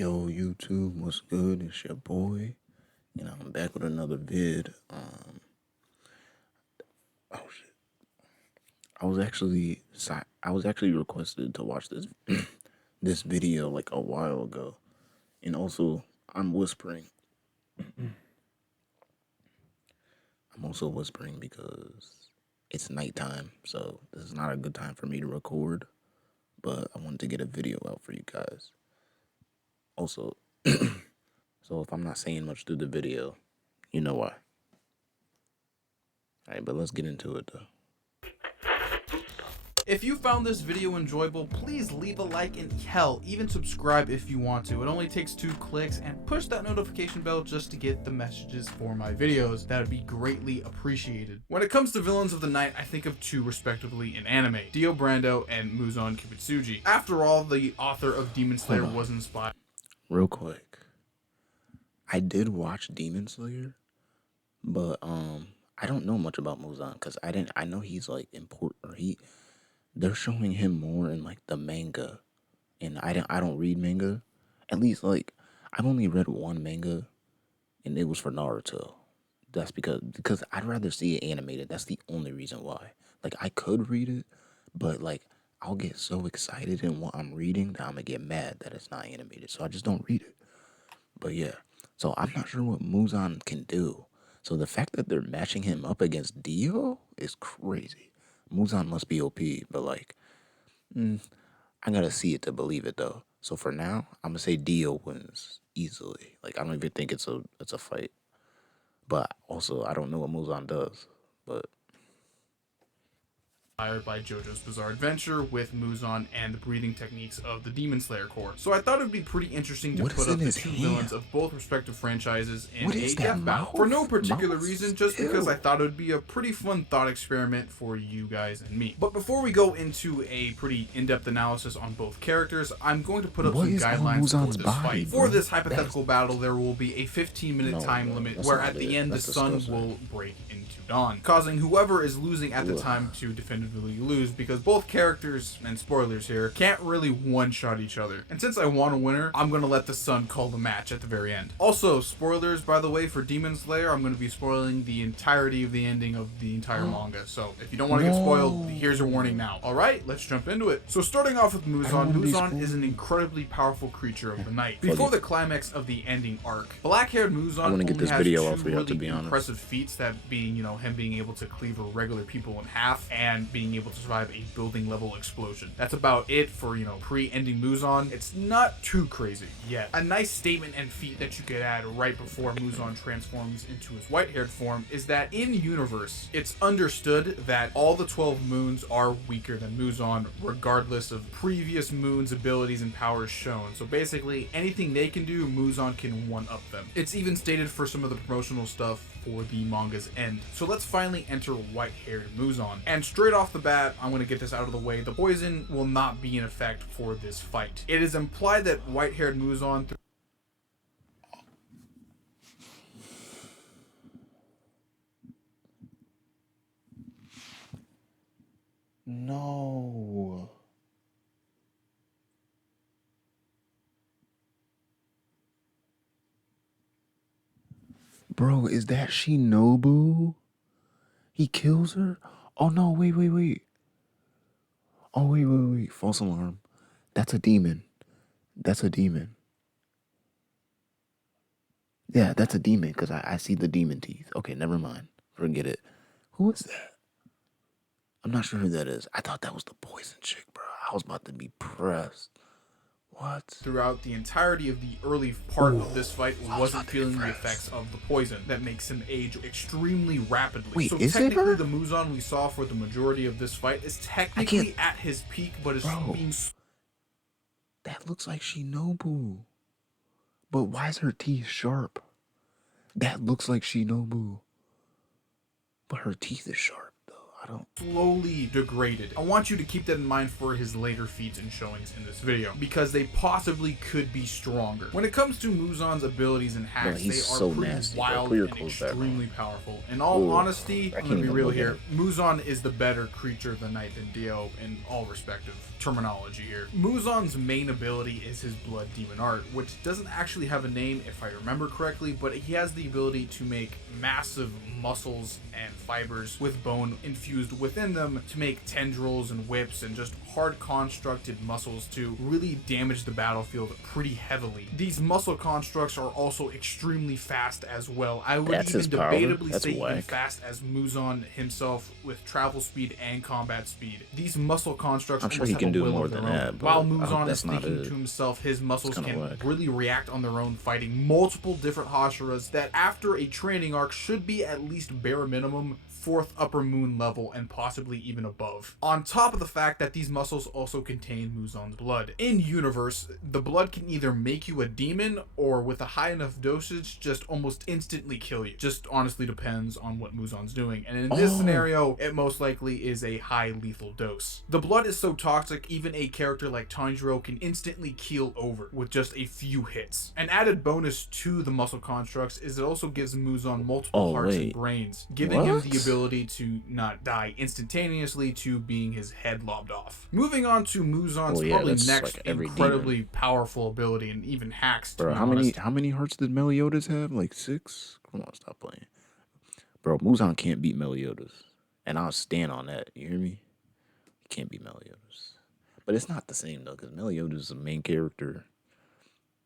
Yo, YouTube, what's good? It's your boy, and I'm back with another vid. Oh shit, I was actually requested to watch this this video like a while ago, and also I'm whispering. I'm also whispering because it's nighttime, so this is not a good time for me to record. But I wanted to get a video out for you guys. Also, so if I'm not saying much through the video, you know why. All right, but let's get into it though. If you found this video enjoyable, please leave a like and hell, even subscribe if you want to. It only takes 2 clicks, and push that notification bell just to get the messages for my videos. That would be greatly appreciated. When it comes to villains of the night, I think of 2 respectively in anime, Dio Brando and Muzan Kibutsuji. After all, the author of Demon Slayer was inspired. Real quick, I did watch Demon Slayer, but I don't know much about Muzan because I know he's like important, or they're showing him more in like the manga, and I don't read manga. At least like I've only read one manga, and it was for Naruto. That's because I'd rather see it animated. That's the only reason why. Like I could read it, but like I'll get so excited in what I'm reading that I'm gonna get mad that it's not animated. So I just don't read it. But yeah, so I'm not sure what Muzan can do. So the fact that they're matching him up against Dio is crazy. Muzan must be OP, but like, I gotta see it to believe it though. So for now, I'm gonna say Dio wins easily. Like I don't even think it's a fight. But also, I don't know what Muzan does. But By JoJo's Bizarre Adventure with Muzan and the breathing techniques of the Demon Slayer Corps. So I thought it would be pretty interesting to put up the 2 villains of both respective franchises in a death battle. For no particular reason, just because I thought it would be a pretty fun thought experiment for you guys and me. But before we go into a pretty in-depth analysis on both characters, I'm going to put up some guidelines for this fight. For this hypothetical battle, there will be a 15-minute time limit where at the end the sun will break into dawn, causing whoever is losing at the time to definitively lose, because both characters, and spoilers here, can't really one-shot each other. And since I want a winner, I'm gonna let the sun call the match at the very end. Also, spoilers, by the way, for Demon Slayer, I'm gonna be spoiling the entirety of the ending of the entire manga. So if you don't want to get spoiled, here's your warning now. Alright, let's jump into it. So starting off with Muzan, Muzan is an incredibly powerful creature of the night. Before the climax of the ending arc, black-haired Muzan only has 2 really impressive feats, that being, you know, him being able to cleave regular people in half and being able to survive a building level explosion. That's about it for, you know, pre-ending Muzan. It's not too crazy yet. A nice statement and feat that you could add right before Muzan transforms into his white-haired form is that in universe, it's understood that all the 12 moons are weaker than Muzan, regardless of previous moons' abilities and powers shown. So basically, anything they can do, Muzan can one-up them. It's even stated for some of the promotional stuff for the manga's end. So let's finally enter white-haired Muzan. And straight off the bat, I'm going to get this out of the way, the poison will not be in effect for this fight. It is implied that white-haired Muzan no. Bro, is that Shinobu? He kills her? Oh no, wait. Oh wait. False alarm. That's a demon. That's a demon. Yeah, that's a demon because I see the demon teeth. Okay, never mind. Forget it. Who is that? I'm not sure who that is. I thought that was the poison chick, bro. I was about to be pressed. What? Throughout the entirety of the early part of this fight wasn't feeling the effects of the poison that makes him age extremely rapidly. Wait, so is technically it the Muzan we saw for the majority of this fight is technically at his peak, but is being... That looks like Shinobu. But why is her teeth sharp? That looks like Shinobu. But her teeth is sharp, though. I don't. Slowly degraded. I want you to keep that in mind for his later feats and showings in this video, because they possibly could be stronger. When it comes to Muzan's abilities and hacks, they are pretty wild and extremely powerful. In all honesty, I'm gonna be real here, Muzan is the better creature of the night than Dio in all respective terminology here. Muzan's main ability is his Blood Demon Art, which doesn't actually have a name if I remember correctly, but he has the ability to make massive muscles and fibers with bone infused within them to make tendrils and whips and just hard constructed muscles to really damage the battlefield pretty heavily. These muscle constructs are also extremely fast as well. I would even debatably say even fast as Muzan himself with travel speed and combat speed. These muscle constructs almost have a will of their own. While Muzan is thinking to himself, his muscles can really react on their own, fighting multiple different Hashiras that after a training arc should be at least bare minimum 4th upper moon level and possibly even above. On top of the fact that these muscles also contain Muzan's blood. In universe, the blood can either make you a demon or with a high enough dosage just almost instantly kill you. Just honestly depends on what Muzan's doing. And in this scenario, it most likely is a high lethal dose. The blood is so toxic, even a character like Tanjiro can instantly keel over with just a few hits. An added bonus to the muscle constructs is it also gives Muzan multiple hearts and brains, giving him the ability to not die instantaneously to being his head lobbed off. Moving on to Muzan's probably next incredibly powerful ability and even hacks. Bro, how many hearts did Meliodas have? Like 6? Come on, stop playing. Bro, Muzan can't beat Meliodas. And I'll stand on that. You hear me? He can't beat Meliodas. But it's not the same though, because Meliodas is the main character.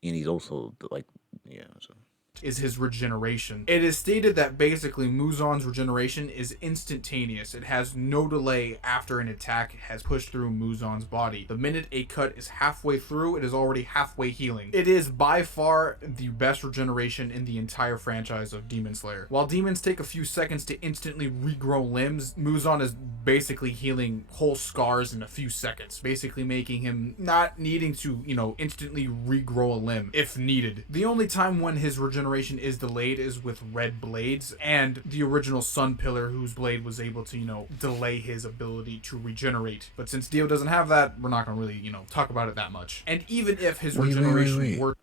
And he's also like, yeah, so is his regeneration. It is stated that basically Muzan's regeneration is instantaneous. It has no delay after an attack has pushed through Muzan's body. The minute a cut is halfway through, it is already halfway healing. It is by far the best regeneration in the entire franchise of Demon Slayer. While demons take a few seconds to instantly regrow limbs, Muzan is basically healing whole scars in a few seconds, basically making him not needing to, instantly regrow a limb if needed. The only time when his regeneration is delayed is with red blades and the original Sun Pillar, whose blade was able to delay his ability to regenerate. But since Dio doesn't have that, we're not gonna really talk about it that much. And even if his regeneration were,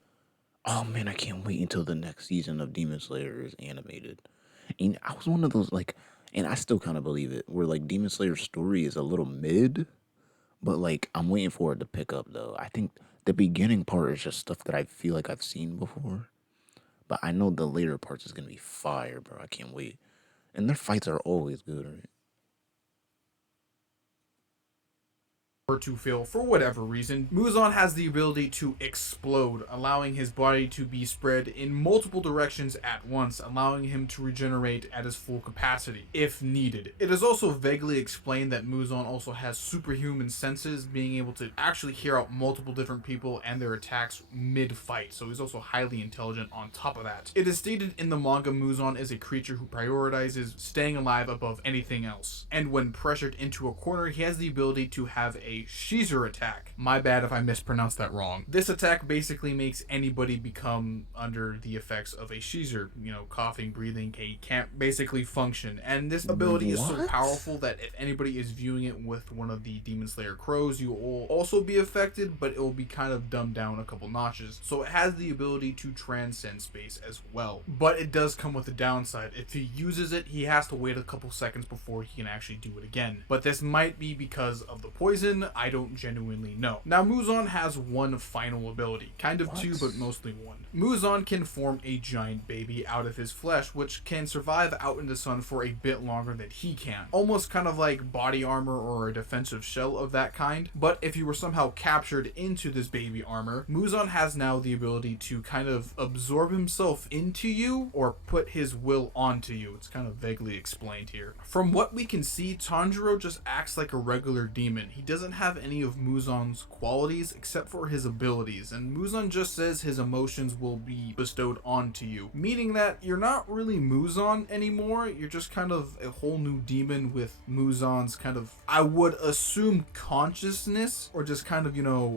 oh man, I can't wait until the next season of Demon Slayer is animated. And I was one of those and I still kind of believe it, where Demon Slayer's story is a little mid, but I'm waiting for it to pick up though. I think the beginning part is just stuff that I feel like I've seen before. But I know the later parts is going to be fire, bro. I can't wait. And their fights are always good, right? to fail for whatever reason, Muzan has the ability to explode, allowing his body to be spread in multiple directions at once, allowing him to regenerate at his full capacity, if needed. It is also vaguely explained that Muzan also has superhuman senses, being able to actually hear out multiple different people and their attacks mid-fight, so he's also highly intelligent on top of that. It is stated in the manga Muzan is a creature who prioritizes staying alive above anything else, and when pressured into a corner, he has the ability to have a Shizer attack. My bad if I mispronounced that wrong. This attack basically makes anybody become under the effects of a Shizer, coughing, breathing, he can't basically function. And this ability is so powerful that if anybody is viewing it with one of the Demon Slayer crows, you will also be affected, but it will be kind of dumbed down a couple notches. So it has the ability to transcend space as well. But it does come with a downside. If he uses it, he has to wait a couple seconds before he can actually do it again. But this might be because of the poison, I don't genuinely know. Now Muzan has one final ability, kind of two, but mostly one. Muzan can form a giant baby out of his flesh, which can survive out in the sun for a bit longer than he can. Almost kind of like body armor or a defensive shell of that kind. But if you were somehow captured into this baby armor, Muzan has now the ability to kind of absorb himself into you or put his will onto you. It's kind of vaguely explained here. From what we can see, Tanjiro just acts like a regular demon. He doesn't have any of Muzan's qualities except for his abilities, and Muzan just says his emotions will be bestowed onto you, meaning that you're not really Muzan anymore. You're just kind of a whole new demon with Muzan's kind of, I would assume, consciousness, or just kind of,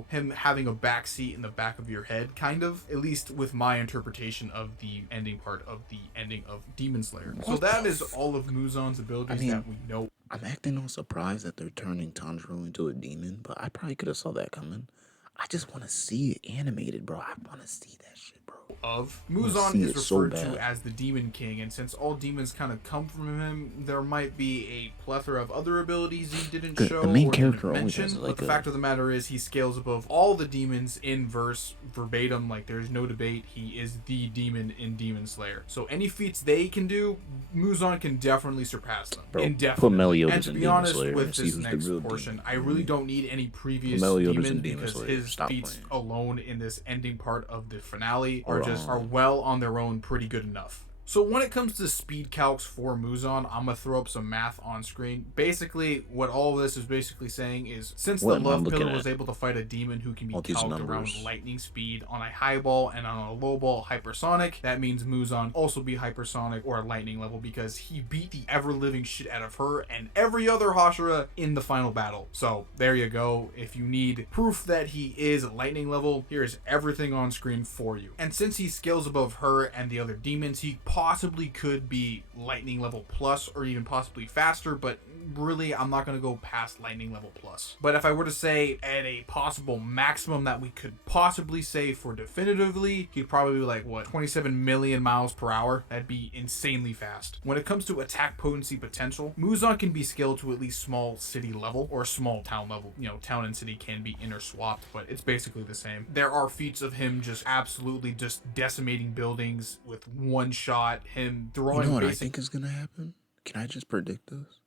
him having a backseat in the back of your head, kind of, at least with my interpretation of the ending part of the ending of Demon Slayer. So that is all of Muzan's abilities that we know. I'm acting all surprised that they're turning Tanjiro into a demon, but I probably could have saw that coming. I just want to see it animated, bro. I want to see that shit, bro. Of I want to Muzan see is it so referred to bad. as the Demon King, and since all demons kind of come from him, there might be a plethora of other abilities he didn't show The main or character didn't always mention. has like But the fact of the matter is, he scales above all the demons in verse verbatim. Like, there's no debate. He is the demon in Demon Slayer. So any feats they can do, Muzan can definitely surpass them. bro. Indefinitely. Put Meliodas And to in be Demon honest, Slayer with and see this who's the next real portion, demon. I really don't need any previous Meliodas demon in Demon because Slayer. his Stop feats playing. alone in this ending part of the finale Or, are well on their own, pretty good enough. So when it comes to speed calcs for Muzan, I'm going to throw up some math on screen. Basically, what all of this is basically saying is, since the Love Pillar was able to fight a demon who can be calced around lightning speed on a high ball and on a low ball hypersonic, that means Muzan also be hypersonic or lightning level because he beat the ever-living shit out of her and every other Hashira in the final battle. So there you go. If you need proof that he is lightning level, here's everything on screen for you. And since he scales above her and the other demons, he possibly could be lightning level plus or even possibly faster, but really I'm not going to go past lightning level plus. But if I were to say at a possible maximum that we could possibly say for definitively, he'd probably be like, what, 27 million miles per hour? That'd be insanely fast. When it comes to attack potency potential, Muzan can be scaled to at least small city level or small town level. You know, town and city can be interswapped, but it's basically the same. There are feats of him just absolutely just decimating buildings with one shot, him throwing You know what I think is gonna happen? Can I just predict this?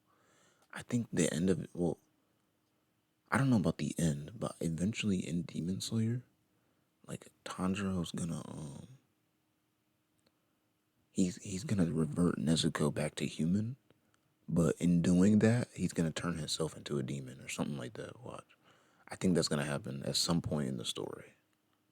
I think the end of it, well, I don't know about the end, but eventually in Demon Slayer, like Tanjiro's gonna he's gonna revert Nezuko back to human, but in doing that, he's gonna turn himself into a demon or something like that. Watch. I think that's gonna happen at some point in the story,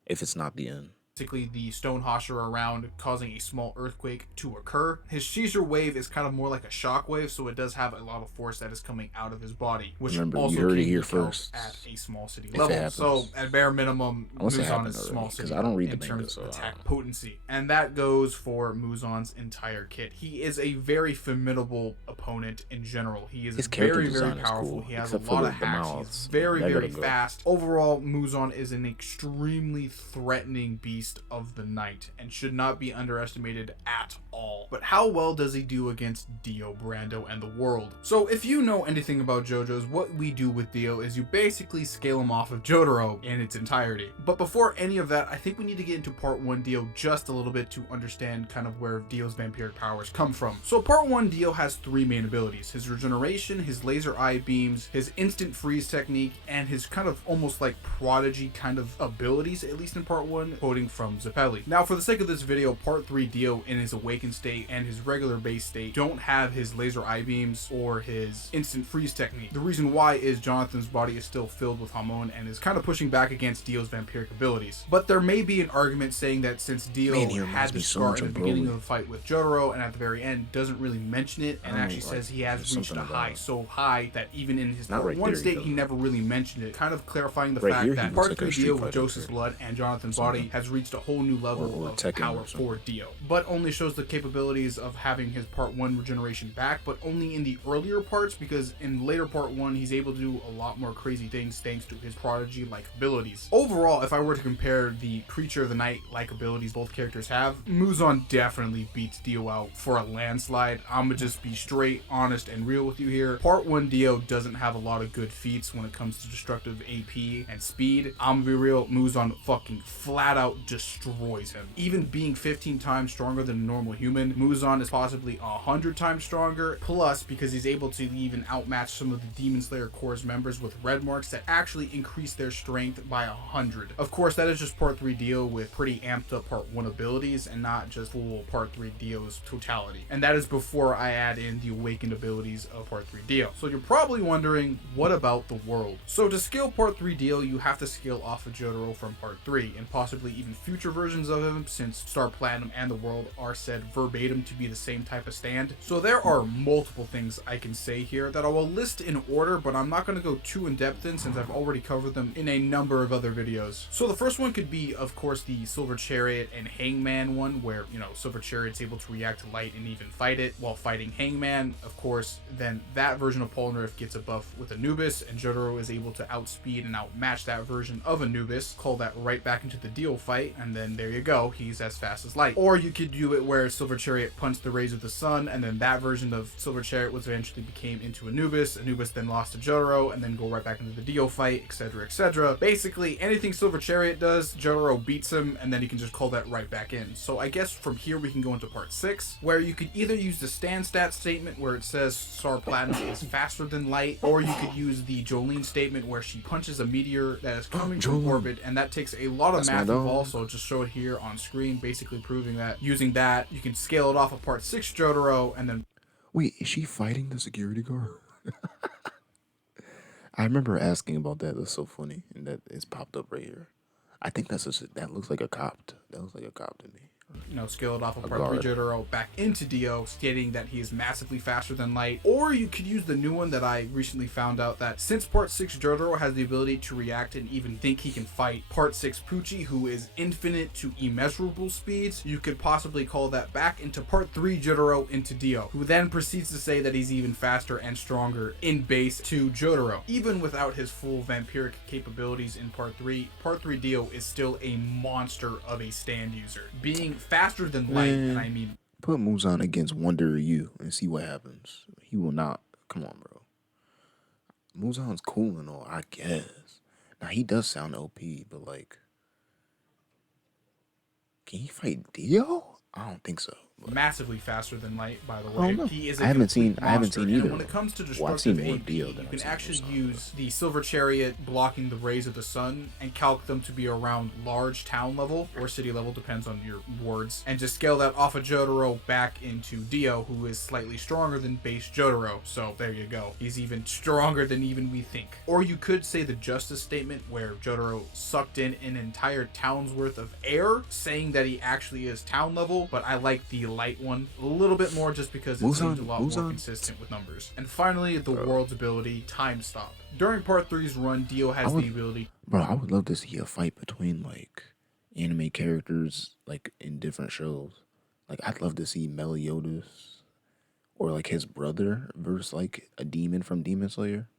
if it's not the end. Basically the stone Hashira around, causing a small earthquake to occur. His Shizur wave is kind of more like a shock wave, so it does have a lot of force that is coming out of his body, which Remember, also you heard can it here be felt first. at a small city level. So at bare minimum, Muzan is a small city I don't read in the terms of attack potency, and that goes for Muzan's entire kit. He is a very formidable opponent in general. He is very, very powerful. He has a lot of hacks. He's very, very fast. Overall, Muzan is an extremely threatening beast of the night and should not be underestimated at all. But how well does he do against Dio, Brando, and the world? So if you know anything about JoJo's, what we do with Dio is you basically scale him off of Jotaro in its entirety. But before any of that, I think we need to get into part 1 Dio just a little bit to understand kind of where Dio's vampiric powers come from. So part 1 Dio has 3 main abilities: his regeneration, his laser eye beams, his instant freeze technique, and his kind of almost like prodigy kind of abilities, at least in part 1, quoting from Zeppeli. Now, for the sake of this video, part 3 Dio in his awakened state and his regular base state don't have his laser eye beams or his instant freeze technique. The reason why is Jonathan's body is still filled with Hamon and is kind of pushing back against Dio's vampiric abilities. But there may be an argument saying that since Dio had the scar in the beginning of the fight with Jotaro and at the very end doesn't really mention it and actually says he has reached a high so high that even in his part 1 state he never really mentioned it, kind of clarifying the fact that part 3 Dio with Joseph's blood and Jonathan's body has reached a whole new level of power for Dio, but only shows the capabilities of having his part 1 regeneration back, but only in the earlier parts, because in later part 1 he's able to do a lot more crazy things thanks to his prodigy like abilities. Overall, if I were to compare the Creature of the Night like abilities both characters have, Muzan definitely beats Dio out for a landslide. I'ma just be straight, honest, and real with you here. Part 1 Dio doesn't have a lot of good feats when it comes to destructive AP and speed. I'ma be real, Muzan fucking flat out destroys him. Even being 15 times stronger than a normal human, Muzan is possibly 100 times stronger, plus because he's able to even outmatch some of the Demon Slayer Corps members with red marks that actually increase their strength by 100. Of course, that is just part 3 Dio with pretty amped up part 1 abilities and not just full part 3 Dio's totality. And that is before I add in the awakened abilities of part 3 Dio. So you're probably wondering, what about the world? So to scale part 3 Dio, you have to scale off of Jotaro from part 3 and possibly even future versions of him, since Star Platinum and the World are said verbatim to be the same type of stand. So there are multiple things I can say here that I will list in order, but I'm not going to go too in depth in since I've already covered them in a number of other videos. So the first one could be, of course, the Silver Chariot and Hangman one, where, you know, Silver Chariot's able to react to light and even fight it while fighting Hangman. Of course, then that version of Polnareff gets a buff with Anubis, and Jotaro is able to outspeed and outmatch that version of Anubis. Call that right back into the Dio fight, and then there you go, he's as fast as light. Or you could do it where Silver Chariot punched the rays of the sun, and then that version of Silver Chariot was eventually became into Anubis. Anubis then lost to Jotaro, and then go right back into the Dio fight, etc., etc. Basically, anything Silver Chariot does, Jotaro beats him, and then he can just call that right back in. So I guess from here we can go into part 6, where you could either use the stand stat statement where it says Star Platinum is faster than light, or you could use the Jolene statement where she punches a meteor that is coming from orbit, and that takes a lot of math involved, so I'll just show it here on screen, basically proving that using that you can scale it off of part 6 Jotaro, and then... Wait, is she fighting the security guard? I remember asking about that. That's so funny, and that it's popped up right here. I think that looks like a cop. That looks like a cop to me. You know, scale it off of part 3 Jotaro back into Dio, stating that he is massively faster than light. Or you could use the new one that I recently found out, that since part 6 Jotaro has the ability to react and even think he can fight part 6 Pucci, who is infinite to immeasurable speeds, you could possibly call that back into part 3 Jotaro into Dio, who then proceeds to say that he's even faster and stronger in base to Jotaro. Even without his full vampiric capabilities in part 3 Dio is still a monster of a stand user, being faster than light. And I mean, put Muzan against Wonder You and see what happens. He will not. Come on, bro. Muzan's cool and all, I guess. Now he does sound OP, but like, can he fight Dio? I don't think so. Massively faster than light, by the way. He is I haven't seen either. And when it comes to destructive AP, you can actually use the Silver Chariot blocking the rays of the sun and calc them to be around large town level or city level, depends on your words, and just scale that off of Jotaro back into Dio, who is slightly stronger than base Jotaro. So there you go. He's even stronger than even we think. Or you could say the Justice statement, where Jotaro sucked in an entire town's worth of air, saying that he actually is town level, but I like the light one a little bit more just because it seems a lot more consistent with numbers. And finally, the world's ability, Time Stop. During part 3's run, Dio has the ability... Bro, I would love to see a fight between, like, anime characters, like, in different shows. Like, I'd love to see Meliodas or, like, his brother versus, like, a demon from Demon Slayer.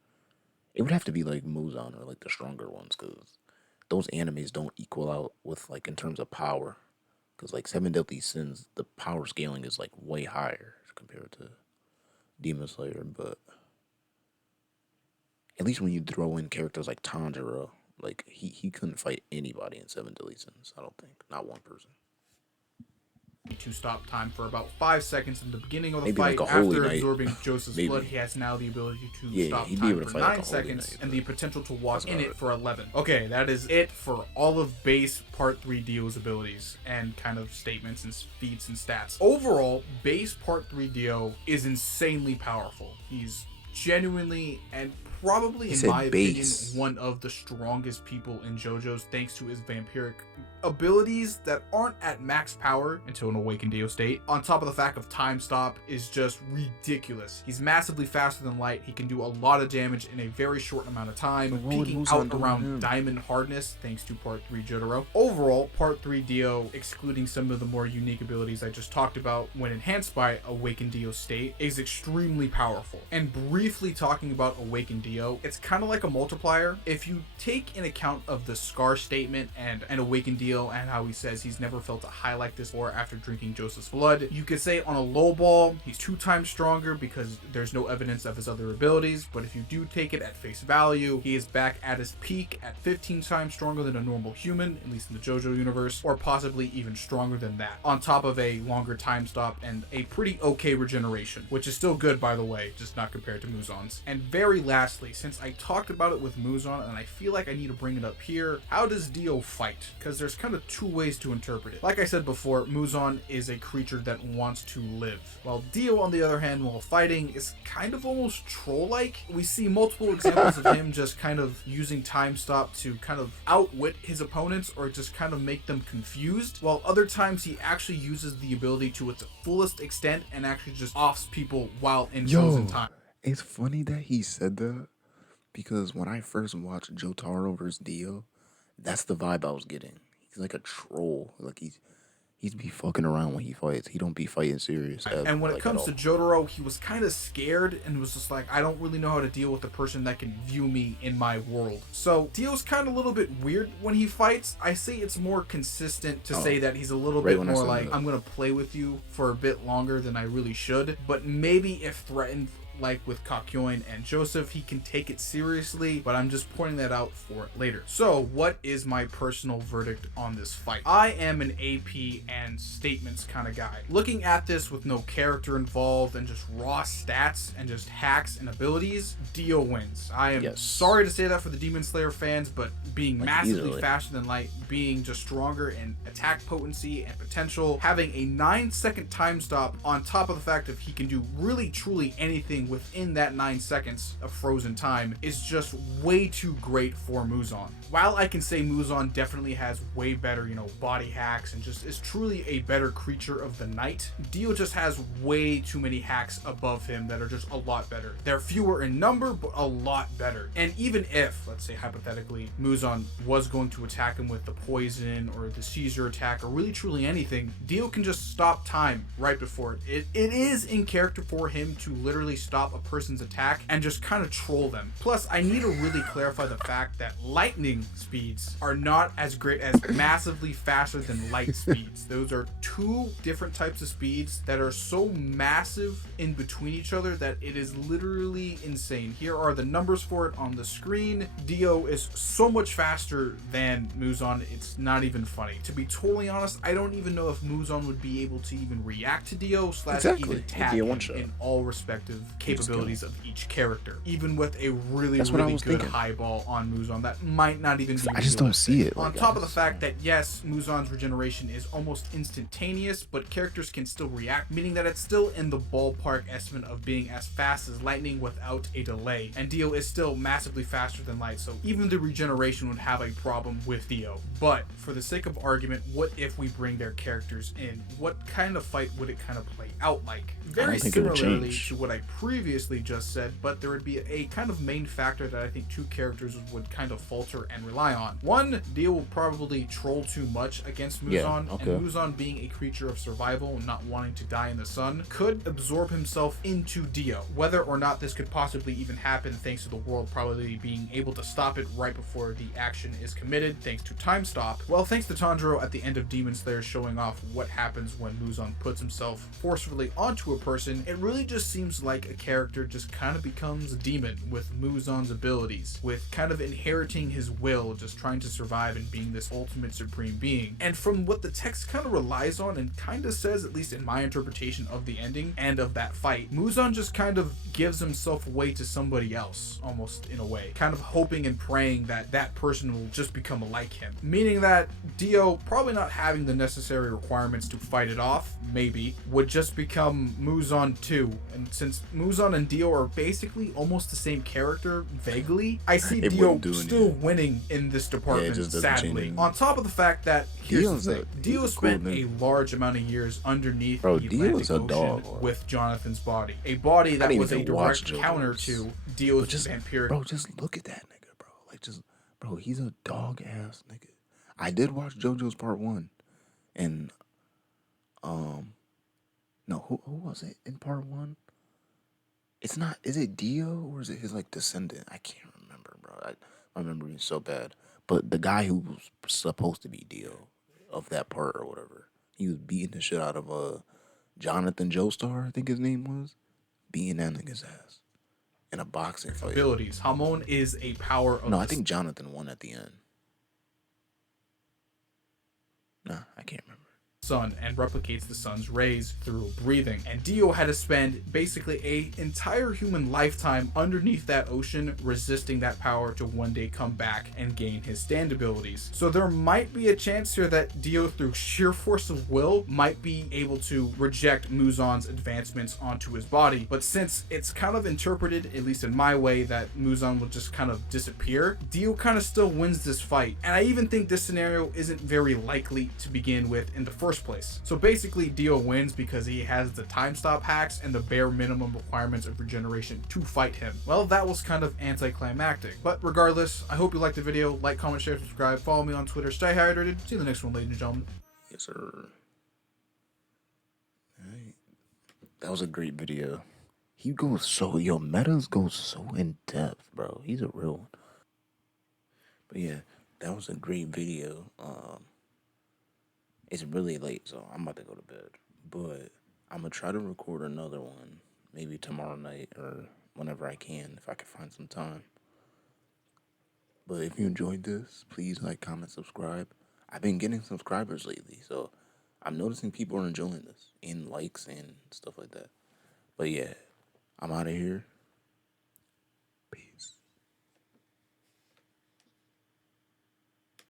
It would have to be, like, Muzan or, like, the stronger ones, because those animes don't equal out with, like, in terms of power. Because, like, Seven Deadly Sins, the power scaling is, like, way higher compared to Demon Slayer. But at least when you throw in characters like Tanjiro, like, he couldn't fight anybody in Seven Deadly Sins, I don't think. Not one person. To stop time for about 5 seconds in the beginning of the Maybe fight. like After absorbing Joseph's blood, he has now the ability to stop time for 9 like seconds and the potential to walk in it for 11. Okay, that is it for all of base part 3 Dio's abilities and kind of statements and feats and stats. Overall, base part 3 Dio is insanely powerful. He's genuinely and probably, in my opinion, one of the strongest people in JoJo's, thanks to his vampiric abilities that aren't at max power until an awakened Dio state. On top of the fact of Time Stop is just ridiculous. He's massively faster than light. He can do a lot of damage in a very short amount of time, peaking out around diamond hardness thanks to part 3 Jotaro. Overall, part 3 Dio, excluding some of the more unique abilities I just talked about, when enhanced by awakened Dio state, is extremely powerful. And briefly talking about awakened Dio, it's kind of like a multiplier. If you take in account of the Scar statement and an awakened Dio and how he says he's never felt a high like this before after drinking Joseph's blood, you could say on a low ball he's 2 times stronger because there's no evidence of his other abilities. But if you do take it at face value, he is back at his peak at 15 times stronger than a normal human, at least in the JoJo universe, or possibly even stronger than that, on top of a longer time stop and a pretty okay regeneration, which is still good, by the way, just not compared to Muzan's. And very lastly, since I talked about it with Muzan and I feel like I need to bring it up here, how does Dio fight? Because there's there's kind of two ways to interpret it. Like I said before, Muzan is a creature that wants to live, while Dio, on the other hand, while fighting, is kind of almost troll-like. We see multiple examples of him just kind of using time stop to kind of outwit his opponents or just kind of make them confused, while other times he actually uses the ability to its fullest extent and actually just offs people while in frozen time. It's funny that he said that, because when I first watched Jotaro vs. Dio, that's the vibe I was getting. He's like a troll. Like he's be fucking around when he fights. He don't be fighting serious. And when it comes to Jotaro, he was kind of scared and was just like, I don't really know how to deal with the person that can view me in my world. So Dio's kind of a little bit weird when he fights. I say it's more consistent to say that he's a little bit more like, I'm going to play with you for a bit longer than I really should. But maybe if threatened, like with Kakyoin and Joseph, he can take it seriously, but I'm just pointing that out for later. So what is my personal verdict on this fight? I am an AP and statements kind of guy. Looking at this with no character involved and just raw stats and just hacks and abilities, Dio wins. I am sorry to say that for the Demon Slayer fans, but being massively faster than light, being just stronger in attack potency and potential, having a 9-second time stop on top of the fact that he can do really truly anything within that 9 seconds of frozen time is just way too great for Muzan. While I can say Muzan definitely has way better, body hacks and just is truly a better creature of the night, Dio just has way too many hacks above him that are just a lot better. They're fewer in number, but a lot better. And even if, let's say hypothetically, Muzan was going to attack him with the poison or the seizure attack or really truly anything, Dio can just stop time right before it. It is in character for him to literally stop a person's attack and just kind of troll them. Plus, I need to really clarify the fact that lightning speeds are not as great as massively faster than light speeds. Those are two different types of speeds that are so massive in between each other that it is literally insane. Here are the numbers for it on the screen. Dio is so much faster than Muzan, it's not even funny. To be totally honest, I don't even know if Muzan would be able to even react to Dio / even tag him in all respective capabilities of each character, even with a really good highball on Muzan that might not even be. I just don't see it. On top of the fact that yes, Muzan's regeneration is almost instantaneous, but characters can still react, meaning that it's still in the ballpark estimate of being as fast as lightning without a delay. And Dio is still massively faster than light, so even the regeneration would have a problem with Dio. But for the sake of argument, what if we bring their characters in? What kind of fight would it kind of play out like? Very similarly to what I previously just said, but there would be a kind of main factor that I think two characters would kind of falter and rely on. One, Dio will probably troll too much against Muzan, and Muzan, being a creature of survival and not wanting to die in the sun, could absorb himself into Dio. Whether or not this could possibly even happen thanks to the world probably being able to stop it right before the action is committed thanks to time stop, well, thanks to Tanjiro at the end of Demon Slayer showing off what happens when Muzan puts himself forcefully onto a person, it really just seems like a character just kind of becomes a demon with Muzan's abilities, with kind of inheriting his will, just trying to survive and being this ultimate supreme being. And from what the text kind of relies on and kind of says, at least in my interpretation of the ending and of that fight, Muzan just kind of gives himself away to somebody else, almost in a way, kind of hoping and praying that that person will just become like him. Meaning that Dio, probably not having the necessary requirements to fight it off, maybe, would just become Muzan too. And since Muzan and Dio are basically almost the same character, vaguely, I see Dio still winning in this department, sadly. On top of the fact that Dio spent a large amount of years underneath the Atlantic Ocean with Jonathan's body. A body that was a direct counter to Dio's vampiric. Bro, just look at that nigga, bro. Bro, he's a dog ass nigga. I did watch JoJo's Part 1. And, no, who was it in Part 1? It's not, is it Dio or is it his, descendant? I can't remember, bro. My memory is so bad. But the guy who was supposed to be Dio of that part or whatever, he was beating the shit out of, Jonathan Joestar, I think his name was. Beating that nigga's ass in a boxing fight. Abilities. Hamon is a power of... No, I think Jonathan won at the end. Nah, I can't remember. sun and replicates the sun's rays through breathing. And Dio had to spend basically a entire human lifetime underneath that ocean, resisting that power to one day come back and gain his stand abilities. So there might be a chance here that Dio, through sheer force of will, might be able to reject Muzan's advancements onto his body. But since it's kind of interpreted, at least in my way, that Muzan will just kind of disappear, Dio kind of still wins this fight. And I even think this scenario isn't very likely to begin with in the first place. So basically Dio wins because he has the time stop hacks and the bare minimum requirements of regeneration to fight him. Well, that was kind of anticlimactic. But regardless, I hope you liked the video. Like, comment, share, subscribe, follow me on Twitter, stay hydrated. See you in the next one, ladies and gentlemen. Yes, sir. Alright. That was a great video. He goes so, Metas goes so in depth, bro. He's a real one. But yeah, that was a great video. It's really late, so I'm about to go to bed. But I'm gonna try to record another one, maybe tomorrow night or whenever I can, if I can find some time. But if you enjoyed this, please like, comment, subscribe. I've been getting subscribers lately, so I'm noticing people are enjoying this, and likes and stuff like that. But yeah, I'm out of here.